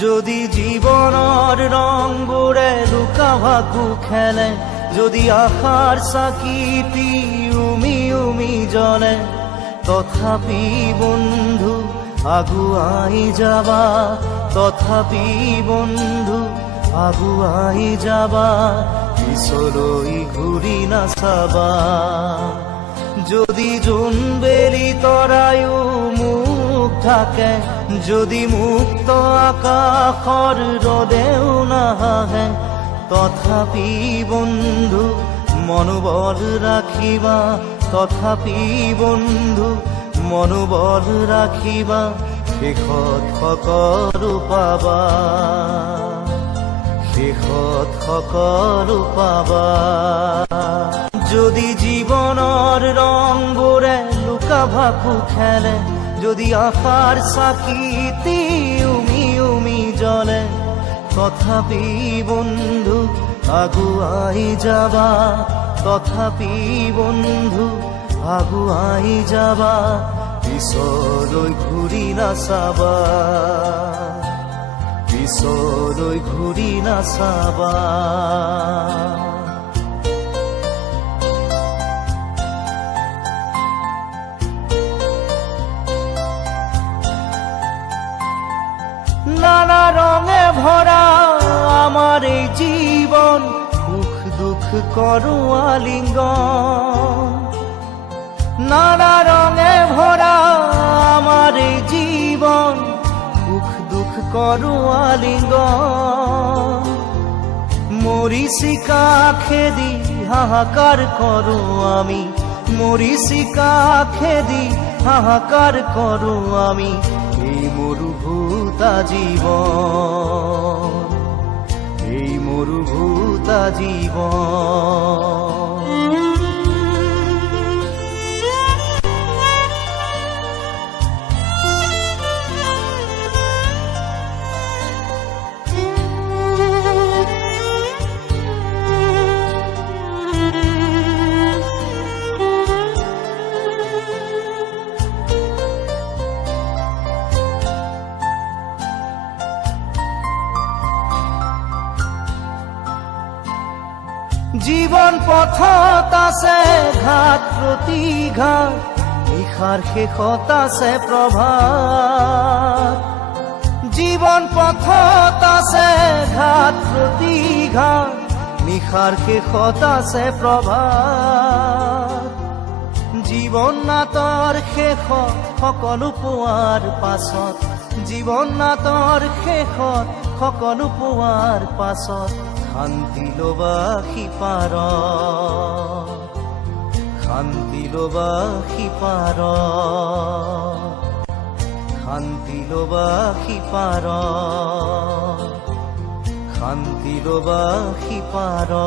যদি জীবনৰ ৰংবোৰে লুকা ভাকু খেলে, যদি আশাৰ চাকিটি উমি উমি জ্বলে, তথাপি বন্ধু আগুৱাই যাবা, তথাপি বন্ধু আগুৱাই যাবা, পিছলৈ ঘূৰি নাচাবা। যদি জোনবেলি তৰায়ো মুখ ঢাকে, যদি মুক্ত আকাশৰ ৰদেও নাহে, তথাপি বন্ধু মনোবল ৰাখিবা, তথাপি বন্ধু মনোবল ৰাখিবা, শেষত সকলো পাবা, শেষত সকলো পাবা। যদি জীবনৰ ৰংবোৰে লুকা ভাকু খেলে, যদি আশাৰ চাকিটি উমি উমি জ্বলে, তথাপি বন্ধু আগুৱাই যাবা, তথাপি বন্ধু আগুৱাই যাবা, পিছলৈ ঘূৰি নাচাবা, পিছলৈ ঘূৰি নাচাবা। নানা রঙে ভরা আমার এই জীবন, সুখ দুঃখ করো আলিঙ্গন। নানা রঙে ভরা আমার এই জীবন, সুখ দুঃখ করো আলিঙ্গন। মরিচিকা খেদি হাহাকার করো আমি, মরিচিকা খেদি হাহাকার করো আমি, এই মরুভূতা জীবন, এই মরুভূতা জীবন। জীবন পথত আছে ঘাট প্ৰতিঘাট, নিশাৰ শেষত আছে প্ৰভাত। জীবন পথত আছে ঘাট প্ৰতিঘাট, নিশাৰ শেষত আছে প্ৰভাত। জীৱন নাটৰ শেষত সকলো পোৱাৰ পাছত, জীৱন নাটৰ শেষত সকলো পোৱাৰ পাছত, শান্তি লবা সিপাৰত, শান্তি লবা সিপাৰত, শান্তি লবা সিপাৰত, শান্তি লবা সিপাৰত।